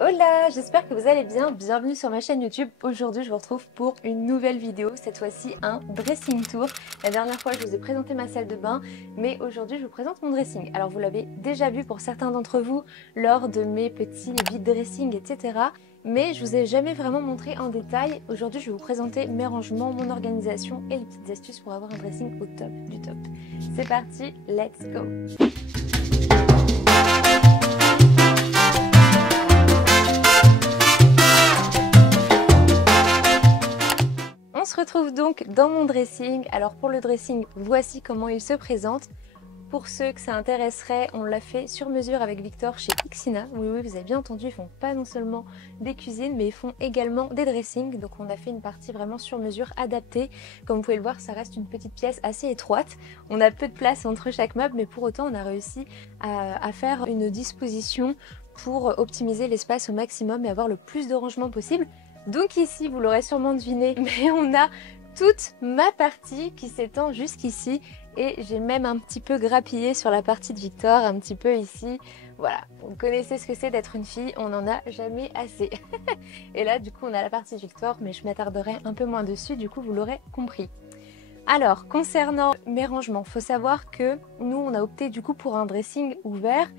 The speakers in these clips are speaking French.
Hola, j'espère que vous allez bien, bienvenue sur ma chaîne YouTube. Aujourd'hui je vous retrouve pour une nouvelle vidéo, cette fois-ci un dressing tour. La dernière fois je vous ai présenté ma salle de bain, mais aujourd'hui je vous présente mon dressing. Alors vous l'avez déjà vu pour certains d'entre vous lors de mes petits vide dressing, etc. Mais je vous ai jamais vraiment montré en détail. Aujourd'hui je vais vous présenter mes rangements, mon organisation et les petites astuces pour avoir un dressing au top du top. C'est parti, let's go! On se retrouve donc dans mon dressing. Alors pour le dressing, voici comment il se présente. Pour ceux que ça intéresserait, on l'a fait sur mesure avec Victor chez Ixina. Oui, oui, vous avez bien entendu, ils font pas non seulement des cuisines, mais ils font également des dressings. Donc on a fait une partie vraiment sur mesure, adaptée. Comme vous pouvez le voir, ça reste une petite pièce assez étroite. On a peu de place entre chaque meuble, mais pour autant, on a réussi à faire une disposition pour optimiser l'espace au maximum et avoir le plus de rangement possible. Donc ici, vous l'aurez sûrement deviné, mais on a toute ma partie qui s'étend jusqu'ici et j'ai même un petit peu grappillé sur la partie de Victor, un petit peu ici. Voilà, vous connaissez ce que c'est d'être une fille, on n'en a jamais assez. Et là, du coup, on a la partie de Victor, mais je m'attarderai un peu moins dessus, du coup, vous l'aurez compris. Alors, concernant mes rangements, faut savoir que nous, on a opté du coup pour un dressing ouvert.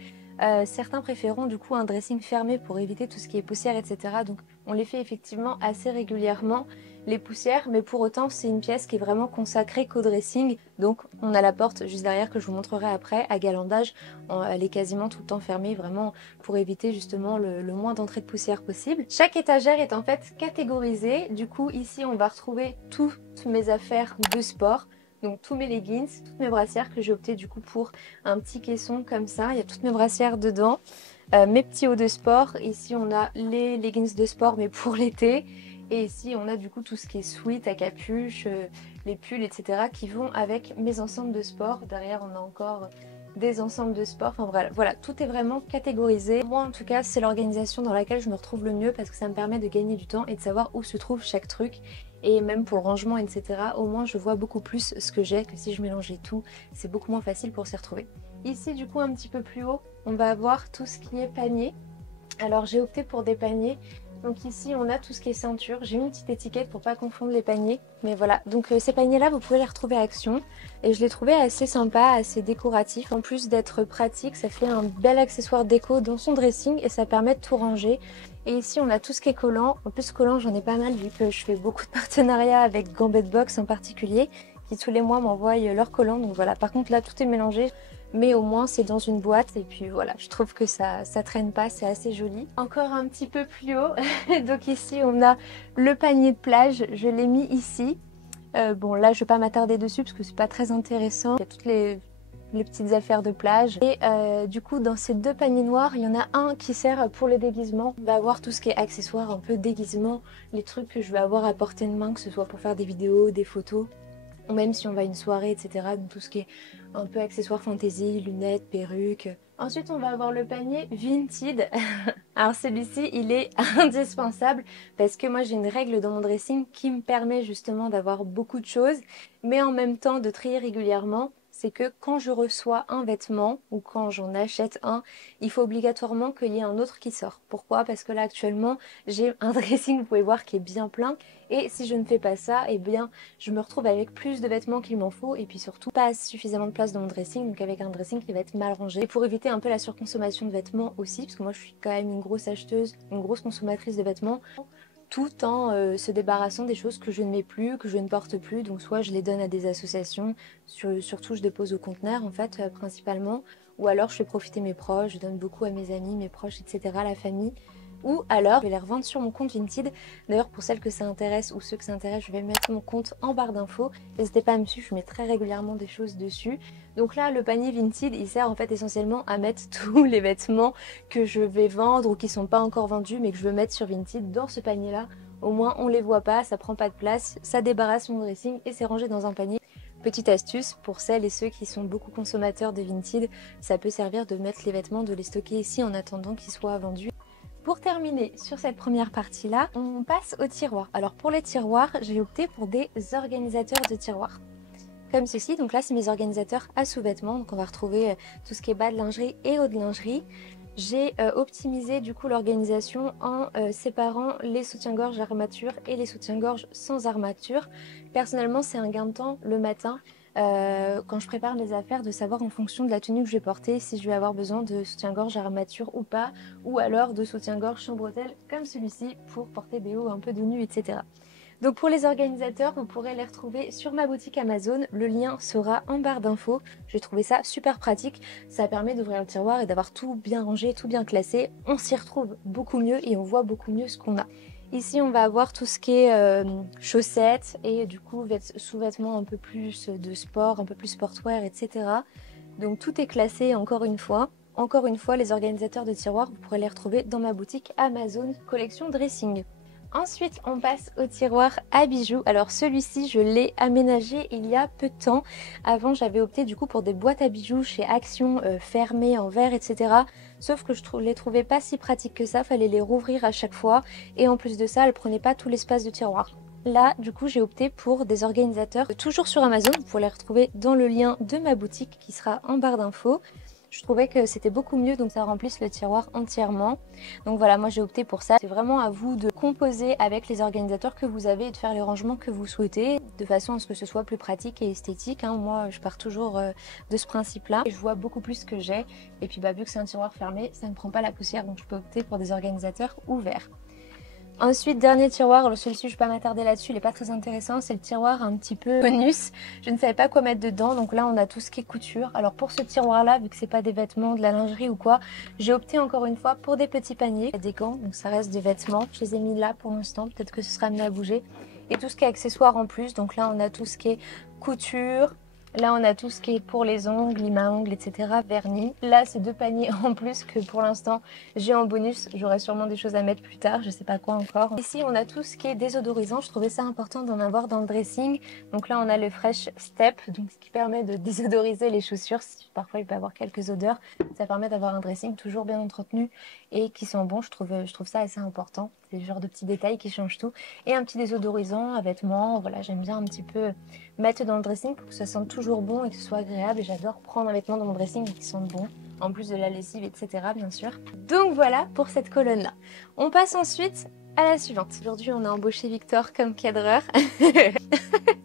Certains préféreront du coup un dressing fermé pour éviter tout ce qui est poussière, etc. Donc on les fait effectivement assez régulièrement, les poussières, mais pour autant c'est une pièce qui est vraiment consacrée qu'au dressing. Donc on a la porte juste derrière que je vous montrerai après, à galandage. Elle est quasiment tout le temps fermée, vraiment pour éviter justement le moins d'entrée de poussière possible. Chaque étagère est en fait catégorisée. Du coup ici on va retrouver toutes mes affaires de sport. Donc tous mes leggings, toutes mes brassières que j'ai opté du coup pour un petit caisson comme ça. Il y a toutes mes brassières dedans. Mes petits hauts de sport. Ici on a les leggings de sport mais pour l'été. Et ici on a du coup tout ce qui est sweat à capuche, les pulls, etc. qui vont avec mes ensembles de sport. Derrière on a encore des ensembles de sport. Enfin voilà, tout est vraiment catégorisé. Moi en tout cas c'est l'organisation dans laquelle je me retrouve le mieux parce que ça me permet de gagner du temps et de savoir où se trouve chaque truc. Et même pour le rangement, etc. au moins je vois beaucoup plus ce que j'ai que si je mélangeais tout. C'est beaucoup moins facile pour s'y retrouver. Ici du coup un petit peu plus haut, on va avoir tout ce qui est panier. Alors j'ai opté pour des paniers. Donc ici on a tout ce qui est ceinture. J'ai mis une petite étiquette pour pas confondre les paniers. Mais voilà, donc ces paniers là vous pouvez les retrouver à Action. Et je les trouvais assez sympas, assez décoratifs. En plus d'être pratique, ça fait un bel accessoire déco dans son dressing et ça permet de tout ranger. Et ici on a tout ce qui est collant. En plus collant j'en ai pas mal vu que je fais beaucoup de partenariats avec Gambette Box en particulier, qui tous les mois m'envoient leurs collants. Donc voilà, par contre là tout est mélangé. Mais au moins c'est dans une boîte et puis voilà, je trouve que ça traîne pas, c'est assez joli. Encore un petit peu plus haut, donc ici on a le panier de plage, je l'ai mis ici. Bon là je vais pas m'attarder dessus parce que c'est pas très intéressant. Il y a toutes les petites affaires de plage. Et du coup dans ces deux paniers noirs, il y en a un qui sert pour les déguisements. On va avoir tout ce qui est accessoires, un peu déguisement, les trucs que je vais avoir à portée de main, que ce soit pour faire des vidéos, des photos. Ou même si on va à une soirée, etc. Donc tout ce qui est un peu accessoires fantasy, lunettes, perruques. Ensuite, on va avoir le panier Vinted. Alors celui-ci, il est indispensable parce que moi j'ai une règle dans mon dressing qui me permet justement d'avoir beaucoup de choses, mais en même temps de trier régulièrement. C'est que quand je reçois un vêtement ou quand j'en achète un, il faut obligatoirement qu'il y ait un autre qui sort. Pourquoi? Parce que là actuellement, j'ai un dressing, vous pouvez voir, qui est bien plein. Et si je ne fais pas ça, eh bien, je me retrouve avec plus de vêtements qu'il m'en faut et puis surtout pas suffisamment de place dans mon dressing, donc avec un dressing qui va être mal rangé. Et pour éviter un peu la surconsommation de vêtements aussi, parce que moi je suis quand même une grosse acheteuse, une grosse consommatrice de vêtements, tout en se débarrassant des choses que je ne mets plus, que je ne porte plus. Donc soit je les donne à des associations, surtout je dépose au conteneur en fait principalement, ou alors je fais profiter mes proches, je donne beaucoup à mes amis, mes proches, etc., la famille. Ou alors, je vais les revendre sur mon compte Vinted. D'ailleurs, pour celles que ça intéresse ou ceux que ça intéresse, je vais mettre mon compte en barre d'infos. N'hésitez pas à me suivre, je mets très régulièrement des choses dessus. Donc là, le panier Vinted, il sert en fait essentiellement à mettre tous les vêtements que je vais vendre ou qui sont pas encore vendus, mais que je veux mettre sur Vinted dans ce panier-là. Au moins, on les voit pas, ça prend pas de place, ça débarrasse mon dressing et c'est rangé dans un panier. Petite astuce pour celles et ceux qui sont beaucoup consommateurs de Vinted, ça peut servir de mettre les vêtements, de les stocker ici en attendant qu'ils soient vendus. Pour terminer sur cette première partie-là, on passe aux tiroirs. Alors pour les tiroirs, j'ai opté pour des organisateurs de tiroirs. Comme ceci, donc là c'est mes organisateurs à sous-vêtements. Donc on va retrouver tout ce qui est bas de lingerie et haut de lingerie. J'ai optimisé du coup l'organisation en séparant les soutiens-gorge armature et les soutiens-gorge sans armature. Personnellement, c'est un gain de temps le matin quand je prépare mes affaires de savoir en fonction de la tenue que je vais porter si je vais avoir besoin de soutien-gorge armature ou pas, ou alors de soutien-gorge sans bretelles comme celui-ci pour porter des hauts un peu de nu, etc. Donc pour les organisateurs, vous pourrez les retrouver sur ma boutique Amazon. Le lien sera en barre d'infos. J'ai trouvé ça super pratique. Ça permet d'ouvrir le tiroir et d'avoir tout bien rangé, tout bien classé. On s'y retrouve beaucoup mieux et on voit beaucoup mieux ce qu'on a. Ici, on va avoir tout ce qui est chaussettes et du coup sous-vêtements un peu plus de sport, un peu plus sportwear, etc. Donc tout est classé encore une fois. Encore une fois, les organisateurs de tiroirs, vous pourrez les retrouver dans ma boutique Amazon collection dressing. Ensuite, on passe au tiroir à bijoux. Alors celui-ci, je l'ai aménagé il y a peu de temps. Avant, j'avais opté du coup pour des boîtes à bijoux chez Action fermées en verre, etc. Sauf que je les trouvais pas si pratiques que ça, fallait les rouvrir à chaque fois. Et en plus de ça, elles prenaient pas tout l'espace du tiroir. Là, du coup, j'ai opté pour des organisateurs toujours sur Amazon. Vous pourrez les retrouver dans le lien de ma boutique qui sera en barre d'infos. Je trouvais que c'était beaucoup mieux, donc ça remplisse le tiroir entièrement. Donc voilà, moi j'ai opté pour ça. C'est vraiment à vous de composer avec les organisateurs que vous avez et de faire les rangements que vous souhaitez, de façon à ce que ce soit plus pratique et esthétique. Moi, je pars toujours de ce principe-là. Je vois beaucoup plus ce que j'ai. Et puis vu que c'est un tiroir fermé, ça ne prend pas la poussière, donc je peux opter pour des organisateurs ouverts. Ensuite, dernier tiroir, alors celui-ci je ne vais pas m'attarder là-dessus, il n'est pas très intéressant, c'est le tiroir un petit peu bonus. Je ne savais pas quoi mettre dedans, donc là on a tout ce qui est couture. Alors pour ce tiroir-là, vu que c'est pas des vêtements, de la lingerie ou quoi, j'ai opté encore une fois pour des petits paniers, des gants, donc ça reste des vêtements. Je les ai mis là pour l'instant, peut-être que ce sera amené à bouger. Et tout ce qui est accessoires en plus, donc là on a tout ce qui est couture. Là, on a tout ce qui est pour les ongles, lime à ongles, etc. vernis. Là, c'est 2 paniers en plus que pour l'instant, j'ai en bonus. J'aurai sûrement des choses à mettre plus tard, je sais pas quoi encore. Ici, on a tout ce qui est désodorisant. Je trouvais ça important d'en avoir dans le dressing. Donc là, on a le Fresh Step, donc ce qui permet de désodoriser les chaussures. Parfois, il peut y avoir quelques odeurs. Ça permet d'avoir un dressing toujours bien entretenu et qui sent bon. Je trouve ça assez important. C'est le genre de petits détails qui changent tout. Et un petit désodorisant à vêtements. Voilà, j'aime bien un petit peu mettre dans le dressing pour que ça sente toujours bon et que ce soit agréable. Et j'adore prendre un vêtement dans mon dressing et qui sente bon, en plus de la lessive, etc. bien sûr. Donc voilà pour cette colonne-là. On passe ensuite à la suivante. Aujourd'hui, on a embauché Victor comme cadreur.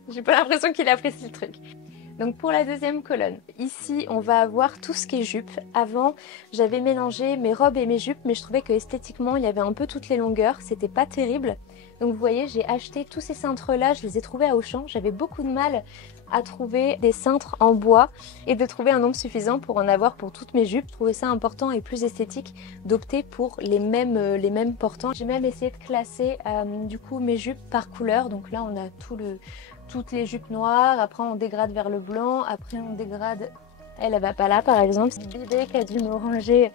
J'ai pas l'impression qu'il apprécie le truc. Donc pour la deuxième colonne, ici on va avoir tout ce qui est jupe. Avant j'avais mélangé mes robes et mes jupes, mais je trouvais que esthétiquement il y avait un peu toutes les longueurs, c'était pas terrible. Donc vous voyez, j'ai acheté tous ces cintres là, je les ai trouvés à Auchan. J'avais beaucoup de mal à trouver des cintres en bois et de trouver un nombre suffisant pour en avoir pour toutes mes jupes. Je trouvais ça important et plus esthétique d'opter pour les mêmes portants. J'ai même essayé de classer du coup mes jupes par couleur. Donc là on a toutes les jupes noires, après on dégrade vers le blanc, après on dégrade, elle va pas là par exemple. C'est bébé qui a dû me ranger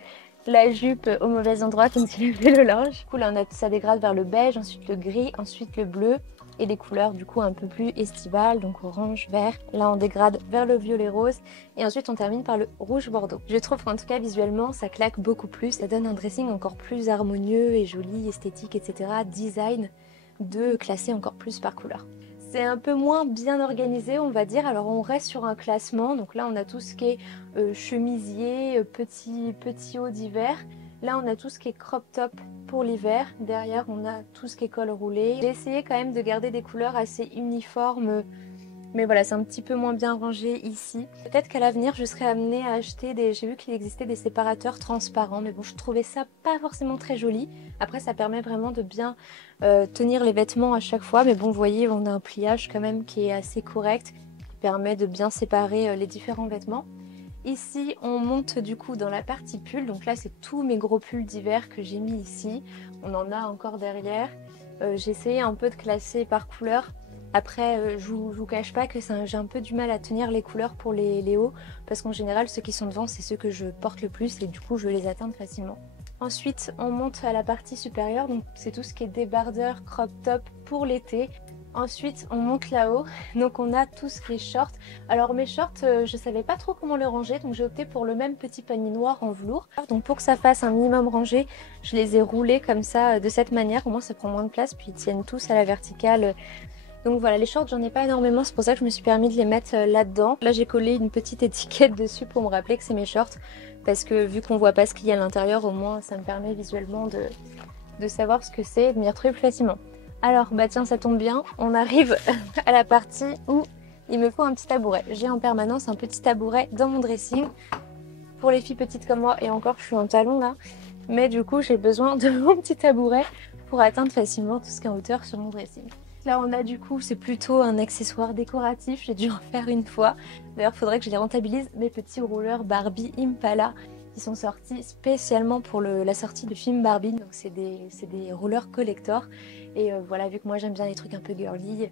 la jupe au mauvais endroit comme s'il avait le linge. Du coup là ça dégrade vers le beige, ensuite le gris, ensuite le bleu et des couleurs du coup un peu plus estivales, donc orange, vert. Là on dégrade vers le violet rose et ensuite on termine par le rouge bordeaux. Je trouve qu'en tout cas visuellement ça claque beaucoup plus, ça donne un dressing encore plus harmonieux et joli, esthétique, etc. Design de classer encore plus par couleur. C'est un peu moins bien organisé on va dire, alors on reste sur un classement, donc là on a tout ce qui est chemisier, petit haut d'hiver. Là on a tout ce qui est crop top pour l'hiver, derrière on a tout ce qui est col roulé. J'ai essayé quand même de garder des couleurs assez uniformes, mais voilà, c'est un petit peu moins bien rangé ici. Peut-être qu'à l'avenir, je serai amenée à acheter j'ai vu qu'il existait des séparateurs transparents, mais bon, je trouvais ça pas forcément très joli. Après, ça permet vraiment de bien tenir les vêtements à chaque fois. Mais bon, vous voyez, on a un pliage quand même qui est assez correct, qui permet de bien séparer les différents vêtements. Ici, on monte du coup dans la partie pull. Donc là, c'est tous mes gros pulls d'hiver que j'ai mis ici. On en a encore derrière. J'ai essayé un peu de classer par couleur. Après, je vous cache pas que j'ai un peu du mal à tenir les couleurs pour les hauts parce qu'en général, ceux qui sont devant, c'est ceux que je porte le plus et du coup, je veux les atteindre facilement. Ensuite, on monte à la partie supérieure, donc c'est tout ce qui est débardeur, crop top pour l'été. Ensuite, on monte là-haut, donc on a tout ce qui est short. Alors mes shorts, je savais pas trop comment les ranger, donc j'ai opté pour le même petit panier noir en velours. Donc pour que ça fasse un minimum rangé, je les ai roulés comme ça, de cette manière, au moins ça prend moins de place, puis ils tiennent tous à la verticale. Donc voilà, les shorts, j'en ai pas énormément, c'est pour ça que je me suis permis de les mettre là-dedans. Là, j'ai collé une petite étiquette dessus pour me rappeler que c'est mes shorts. parce que vu qu'on voit pas ce qu'il y a à l'intérieur, au moins ça me permet visuellement de savoir ce que c'est et de m'y retrouver plus facilement. Alors bah tiens, ça tombe bien, on arrive à la partie où il me faut un petit tabouret. J'ai en permanence un petit tabouret dans mon dressing. Pour les filles petites comme moi, et encore je suis en talon là, mais du coup j'ai besoin de mon petit tabouret pour atteindre facilement tout ce qui est en hauteur sur mon dressing. Là on a du coup, c'est plutôt un accessoire décoratif, j'ai dû en faire une fois. D'ailleurs il faudrait que je les rentabilise, mes petits rouleurs Barbie Impala qui sont sortis spécialement pour la sortie du film Barbie. Donc c'est des rouleurs collector. Et voilà, vu que moi j'aime bien les trucs un peu girly,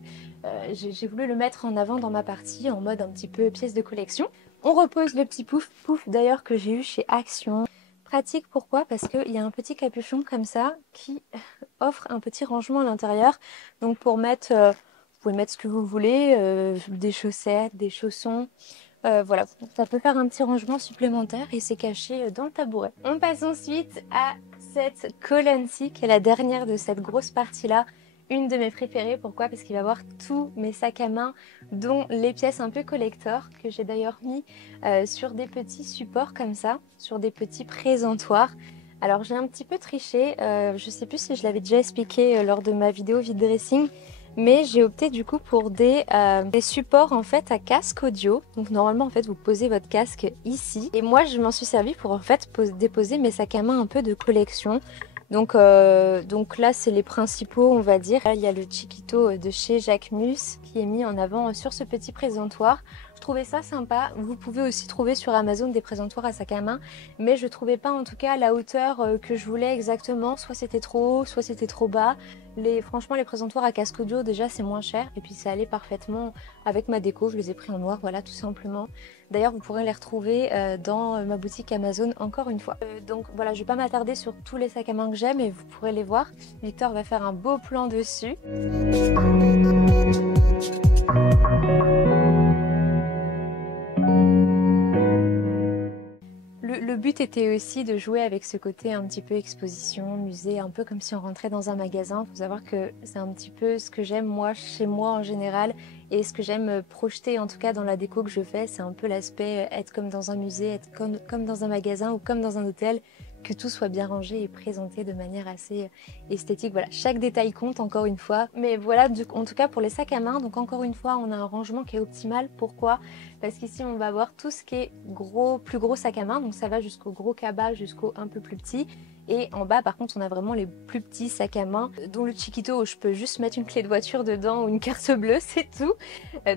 j'ai voulu le mettre en avant dans ma partie en mode un petit peu pièce de collection. On repose le petit pouf pouf d'ailleurs que j'ai eu chez Action. Pratique, pourquoi? Parce qu'il y a un petit capuchon comme ça qui offre un petit rangement à l'intérieur. Donc pour mettre, vous pouvez mettre ce que vous voulez, des chaussettes, des chaussons. Voilà, ça peut faire un petit rangement supplémentaire et c'est caché dans le tabouret. On passe ensuite à cette colonne-ci qui est la dernière de cette grosse partie-là. Une de mes préférées, pourquoi? Parce qu'il va y avoir tous mes sacs à main, dont les pièces un peu collector, que j'ai d'ailleurs mis sur des petits supports comme ça, sur des petits présentoirs. Alors j'ai un petit peu triché, je sais plus si je l'avais déjà expliqué lors de ma vidéo vide dressing, mais j'ai opté du coup pour des supports en fait à casque audio. Donc normalement en fait vous posez votre casque ici, et moi je m'en suis servi pour en fait déposer mes sacs à main un peu de collection. Donc là c'est les principaux on va dire. Là il y a le Chiquito de chez Jacquemus qui est mis en avant sur ce petit présentoir. Je trouvais ça sympa. Vous pouvez aussi trouver sur Amazon des présentoirs à sac à main, mais je trouvais pas en tout cas à la hauteur que je voulais exactement. Soit c'était trop haut, soit c'était trop bas. Franchement les présentoirs à casque audio déjà c'est moins cher et puis ça allait parfaitement avec ma déco. Je les ai pris en noir, voilà, tout simplement. D'ailleurs vous pourrez les retrouver dans ma boutique Amazon encore une fois. Donc voilà, je vais pas m'attarder sur tous les sacs à main que j'aime et vous pourrez les voir. Victor va faire un beau plan dessus. Le but était aussi de jouer avec ce côté un petit peu exposition, musée, un peu comme si on rentrait dans un magasin. Il faut savoir que c'est un petit peu ce que j'aime moi, chez moi en général, et ce que j'aime projeter en tout cas dans la déco que je fais. C'est un peu l'aspect être comme dans un musée, être comme dans un magasin ou comme dans un hôtel, que tout soit bien rangé et présenté de manière assez esthétique. Voilà, chaque détail compte encore une fois. Mais voilà, en tout cas pour les sacs à main, donc encore une fois, on a un rangement qui est optimal. Pourquoi? Parce qu'ici, on va avoir tout ce qui est plus gros sac à main. Donc ça va jusqu'au gros cabas, jusqu'au un peu plus petit. Et en bas, par contre, on a vraiment les plus petits sacs à main, dont le Chiquito où je peux juste mettre une clé de voiture dedans ou une carte bleue, c'est tout.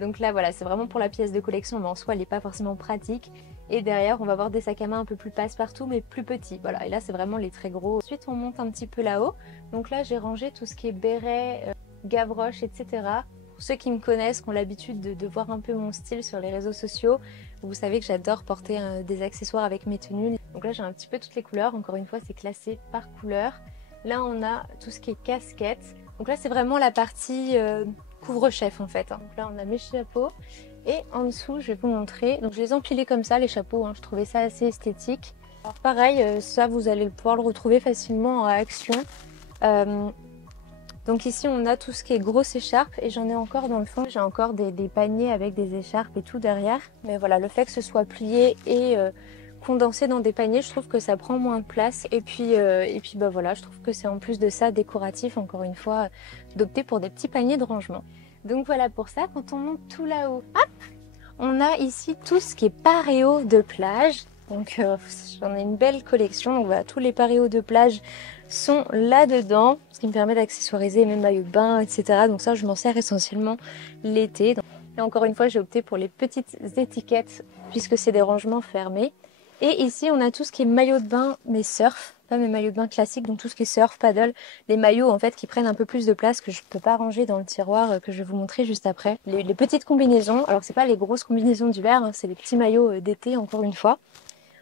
Donc là, voilà, c'est vraiment pour la pièce de collection, mais en soi, elle n'est pas forcément pratique. Et derrière, on va avoir des sacs à main un peu plus passe-partout, mais plus petits. Voilà, et là, c'est vraiment les très gros. Ensuite, on monte un petit peu là-haut. Donc là, j'ai rangé tout ce qui est béret, gavroche, etc. Pour ceux qui me connaissent, qui ont l'habitude de voir un peu mon style sur les réseaux sociaux, vous savez que j'adore porter des accessoires avec mes tenues. Donc là, j'ai un petit peu toutes les couleurs. Encore une fois, c'est classé par couleur. Là, on a tout ce qui est casquette. Donc là, c'est vraiment la partie couvre-chef en fait. Donc là, on a mes chapeaux. Et en dessous, je vais vous montrer. Donc je les ai empilés comme ça, les chapeaux. Je trouvais ça assez esthétique. Alors pareil, ça, vous allez pouvoir le retrouver facilement en Action. Donc ici, on a tout ce qui est grosse écharpe. Et j'en ai encore dans le fond. J'ai encore des paniers avec des écharpes et tout derrière. Mais voilà, le fait que ce soit plié et condensé dans des paniers, je trouve que ça prend moins de place. Et puis bah voilà, je trouve que c'est en plus de ça décoratif, encore une fois, d'opter pour des petits paniers de rangement. Donc voilà pour ça. Quand on monte tout là-haut, hop, on a ici tout ce qui est paréo de plage. Donc j'en ai une belle collection. Donc voilà, tous les paréos de plage sont là-dedans, ce qui me permet d'accessoiriser mes maillots de bain, etc. Donc ça, je m'en sers essentiellement l'été. Et encore une fois, j'ai opté pour les petites étiquettes puisque c'est des rangements fermés. Et ici, on a tout ce qui est maillot de bain, mais surf, pas mes maillots de bain classiques, donc tout ce qui est surf, paddle, les maillots en fait qui prennent un peu plus de place que je ne peux pas ranger dans le tiroir que je vais vous montrer juste après. Les petites combinaisons, alors c'est pas les grosses combinaisons d'hiver, c'est les petits maillots d'été encore une fois.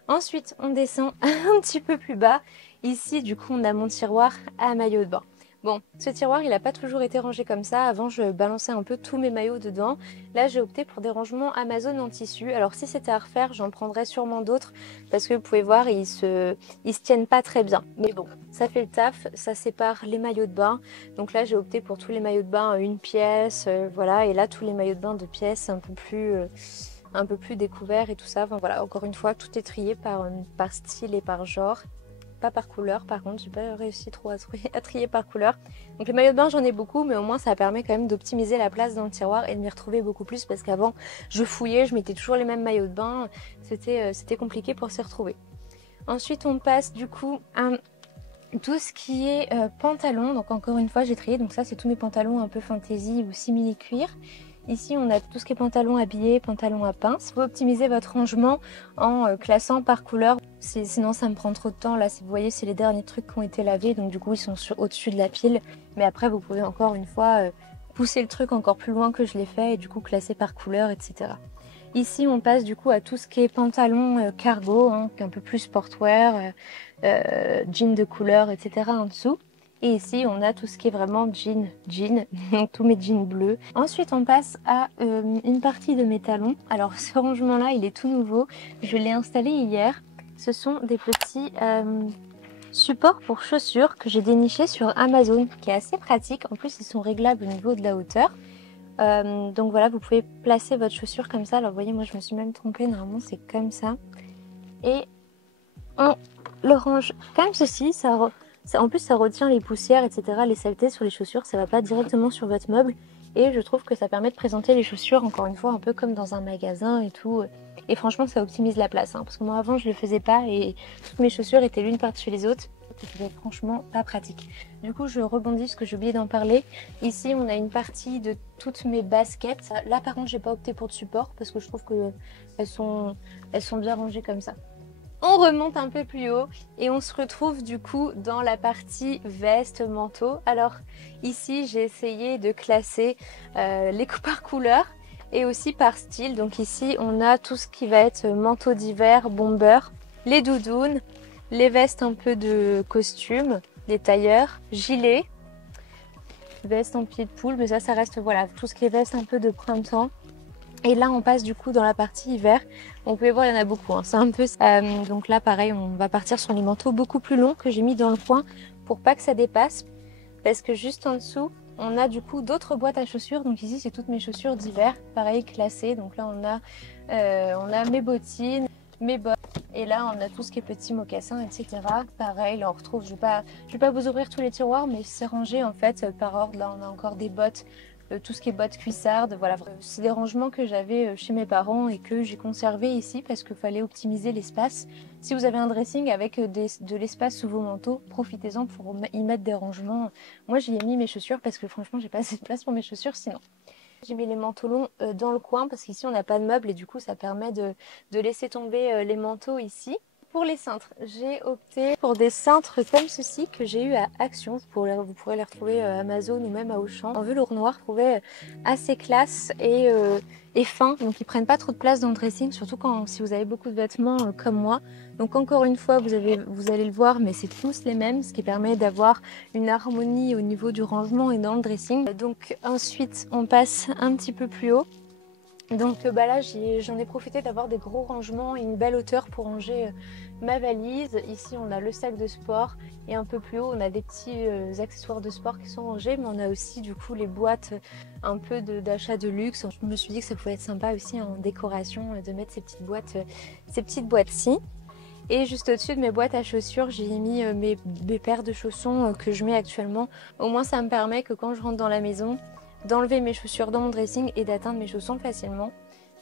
Ensuite, on descend un petit peu plus bas. Ici, du coup, on a mon tiroir à maillots de bain. Bon, ce tiroir, il n'a pas toujours été rangé comme ça. Avant, je balançais un peu tous mes maillots dedans. Là, j'ai opté pour des rangements Amazon en tissu. Alors, si c'était à refaire, j'en prendrais sûrement d'autres parce que vous pouvez voir, ils se tiennent pas très bien. Mais bon, ça fait le taf. Ça sépare les maillots de bain. Donc là, j'ai opté pour tous les maillots de bain une pièce. Voilà. Et là, tous les maillots de bain de pièces un peu plus un peu plus découvert et tout ça. Enfin voilà, encore une fois, tout est trié par style et par genre. Pas par couleur par contre, j'ai pas réussi trop à trier par couleur. Donc les maillots de bain j'en ai beaucoup, mais au moins ça permet quand même d'optimiser la place dans le tiroir et de m'y retrouver beaucoup plus, parce qu'avant je fouillais, je mettais toujours les mêmes maillots de bain, c'était compliqué pour s'y retrouver. Ensuite on passe du coup à tout ce qui est pantalon. Donc encore une fois j'ai trié, donc ça c'est tous mes pantalons un peu fantaisie ou simili cuir. Ici on a tout ce qui est pantalon habillé, pantalon à pince. Vous optimisez votre rangement en classant par couleur, sinon ça me prend trop de temps. Là si vous voyez c'est les derniers trucs qui ont été lavés, donc du coup ils sont au-dessus de la pile. Mais après vous pouvez encore une fois pousser le truc encore plus loin que je l'ai fait et du coup classer par couleur, etc. Ici on passe du coup à tout ce qui est pantalon cargo, hein, un peu plus sportwear, jean de couleur, etc. en dessous. Et ici, on a tout ce qui est vraiment jean, donc tous mes jeans bleus. Ensuite, on passe à une partie de mes talons. Alors, ce rangement-là, il est tout nouveau. Je l'ai installé hier. Ce sont des petits supports pour chaussures que j'ai dénichés sur Amazon, qui est assez pratique. En plus, ils sont réglables au niveau de la hauteur. Donc voilà, vous pouvez placer votre chaussure comme ça. Alors, vous voyez, moi, je me suis même trompée. Normalement, c'est comme ça. Et on le range comme ceci. En plus ça retient les poussières, etc., les saletés sur les chaussures, ça va pas directement sur votre meuble. Et je trouve que ça permet de présenter les chaussures, encore une fois, un peu comme dans un magasin et tout. Et franchement ça optimise la place, hein, parce que moi avant je le faisais pas et toutes mes chaussures étaient l'une par-dessus les autres. C'était franchement pas pratique. Du coup je rebondis parce que j'ai oublié d'en parler. Ici on a une partie de toutes mes baskets. Là par contre j'ai pas opté pour de support parce que je trouve que elles sont bien rangées comme ça. On remonte un peu plus haut et on se retrouve du coup dans la partie veste, manteau. Alors ici j'ai essayé de classer les par couleur et aussi par style. Donc ici on a tout ce qui va être manteau d'hiver, bomber, les doudounes, les vestes un peu de costume, des tailleurs, gilets, vestes en pied de poule, mais ça reste voilà tout ce qui est veste un peu de printemps. Et là on passe du coup dans la partie hiver. Vous pouvez voir il y en a beaucoup, hein. C'est un peu donc là pareil on va partir sur les manteaux beaucoup plus longs que j'ai mis dans le coin pour pas que ça dépasse, parce que juste en dessous on a du coup d'autres boîtes à chaussures. Donc ici c'est toutes mes chaussures d'hiver, pareil classées. Donc là on a mes bottines, mes bottes, et là on a tout ce qui est petits mocassins, etc. Pareil là on retrouve, je vais pas vous ouvrir tous les tiroirs, mais c'est rangé en fait par ordre. Là on a encore des bottes, tout ce qui est bottes cuissardes, voilà, c'est des rangements que j'avais chez mes parents et que j'ai conservé ici parce qu'il fallait optimiser l'espace. Si vous avez un dressing avec de l'espace sous vos manteaux, profitez-en pour y mettre des rangements. Moi j'y ai mis mes chaussures parce que franchement j'ai pas assez de place pour mes chaussures sinon. J'ai mis les manteaux longs dans le coin parce qu'ici on n'a pas de meubles et du coup ça permet de laisser tomber les manteaux ici. Pour les cintres, j'ai opté pour des cintres comme ceci que j'ai eu à Action. Vous pourrez les retrouver à Amazon ou même à Auchan. En velours noir, je trouvais assez classe et fin. Donc ils prennent pas trop de place dans le dressing, surtout si vous avez beaucoup de vêtements comme moi. Donc encore une fois, vous allez le voir, mais c'est tous les mêmes, ce qui permet d'avoir une harmonie au niveau du rangement et dans le dressing. Donc ensuite, on passe un petit peu plus haut. Donc là j'en ai profité d'avoir des gros rangements et une belle hauteur pour ranger ma valise. Ici on a le sac de sport et un peu plus haut on a des petits accessoires de sport qui sont rangés, mais on a aussi du coup les boîtes un peu d'achat de luxe. Je me suis dit que ça pouvait être sympa aussi en décoration de mettre ces petites boîtes-ci. Et juste au-dessus de mes boîtes à chaussures, j'ai mis mes paires de chaussons que je mets actuellement. Au moins ça me permet que quand je rentre dans la maison, d'enlever mes chaussures dans mon dressing et d'atteindre mes chaussons facilement.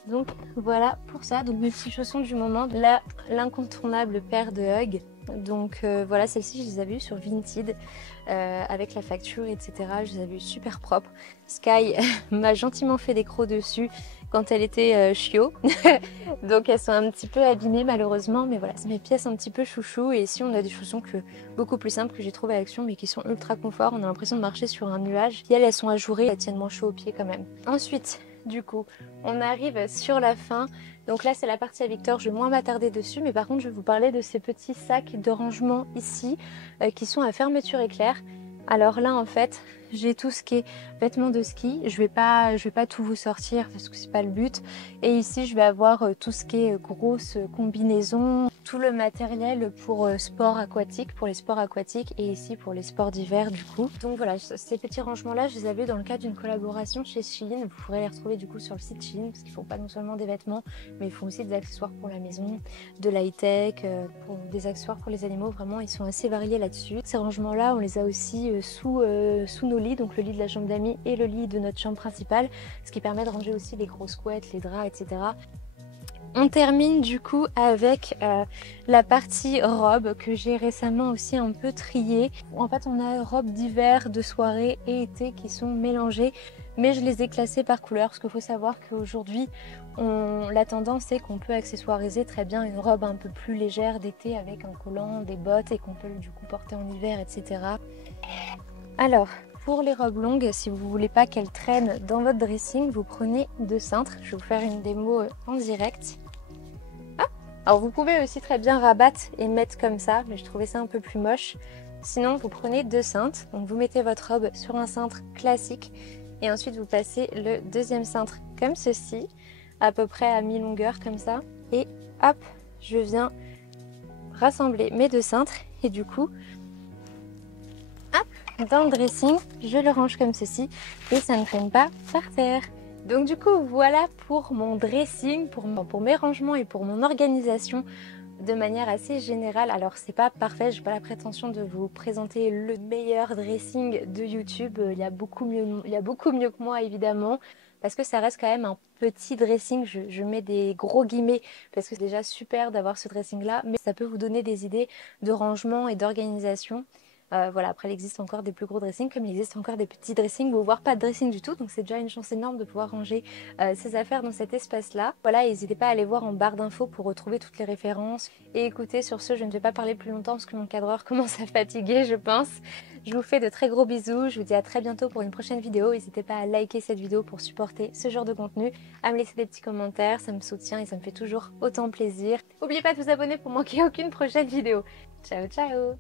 Donc voilà pour ça. Donc mes petits chaussons du moment, là l'incontournable paire de Hug. Donc voilà, celle-ci je les avais eues sur Vinted avec la facture, etc. Je les avais eues super propres. Sky m'a gentiment fait des crocs dessus quand elle était chiot. Donc elles sont un petit peu abîmées malheureusement, mais voilà, c'est mes pièces un petit peu chouchou. Et ici on a des chaussons beaucoup plus simples que j'ai trouvé à Action, mais qui sont ultra confort. On a l'impression de marcher sur un nuage. Puis elles sont ajourées, elles tiennent moins chaud aux pieds quand même. Ensuite, du coup, on arrive sur la fin. Donc là c'est la partie à Victor, je vais moins m'attarder dessus, mais par contre je vais vous parler de ces petits sacs de rangement ici qui sont à fermeture éclair. Alors là en fait j'ai tout ce qui est vêtements de ski. Je vais pas tout vous sortir parce que c'est pas le but. Et ici, je vais avoir tout ce qui est grosse combinaison, tout le matériel pour sport aquatique, pour les sports aquatiques et ici pour les sports d'hiver du coup. Donc voilà, ces petits rangements-là, je les avais dans le cadre d'une collaboration chez Shein. Vous pourrez les retrouver du coup sur le site Shein parce qu'ils font pas non seulement des vêtements, mais ils font aussi des accessoires pour la maison, de l'high-tech, pour des accessoires pour les animaux. Vraiment, ils sont assez variés là-dessus. Ces rangements-là, on les a aussi sous nos lits, donc le lit de la chambre d'amis et le lit de notre chambre principale, ce qui permet de ranger aussi les grosses couettes, les draps, etc. On termine du coup avec la partie robe que j'ai récemment aussi un peu triée. En fait, on a robes d'hiver, de soirée et été qui sont mélangées, mais je les ai classées par couleur parce qu'il faut savoir qu'aujourd'hui, la tendance est qu'on peut accessoiriser très bien une robe un peu plus légère d'été avec un collant, des bottes et qu'on peut du coup porter en hiver, etc. Alors, pour les robes longues, si vous voulez pas qu'elles traînent dans votre dressing, vous prenez 2 cintres. Je vais vous faire une démo en direct. Ah, alors vous pouvez aussi très bien rabattre et mettre comme ça, mais je trouvais ça un peu plus moche. Sinon, vous prenez 2 cintres. Donc vous mettez votre robe sur un cintre classique et ensuite vous passez le deuxième cintre comme ceci, à peu près à mi-longueur comme ça. Et hop, je viens rassembler mes 2 cintres et du coup, dans le dressing, je le range comme ceci et ça ne traîne pas par terre. Donc du coup, voilà pour mon dressing, pour mes rangements et pour mon organisation de manière assez générale. Alors c'est pas parfait, j'ai pas la prétention de vous présenter le meilleur dressing de YouTube. Il y a beaucoup mieux que moi évidemment, parce que ça reste quand même un petit dressing. Je mets des gros guillemets parce que c'est déjà super d'avoir ce dressing là, mais ça peut vous donner des idées de rangement et d'organisation. Voilà, après il existe encore des plus gros dressings comme il existe encore des petits dressings ou voire pas de dressing du tout, donc c'est déjà une chance énorme de pouvoir ranger ses affaires dans cet espace là. Voilà, n'hésitez pas à aller voir en barre d'infos pour retrouver toutes les références. Et écoutez, sur ce, je ne vais pas parler plus longtemps parce que mon cadreur commence à fatiguer, je pense. Je vous fais de très gros bisous, je vous dis à très bientôt pour une prochaine vidéo. N'hésitez pas à liker cette vidéo pour supporter ce genre de contenu, à me laisser des petits commentaires, ça me soutient et ça me fait toujours autant plaisir. N'oubliez pas de vous abonner pour manquer aucune prochaine vidéo. Ciao ciao.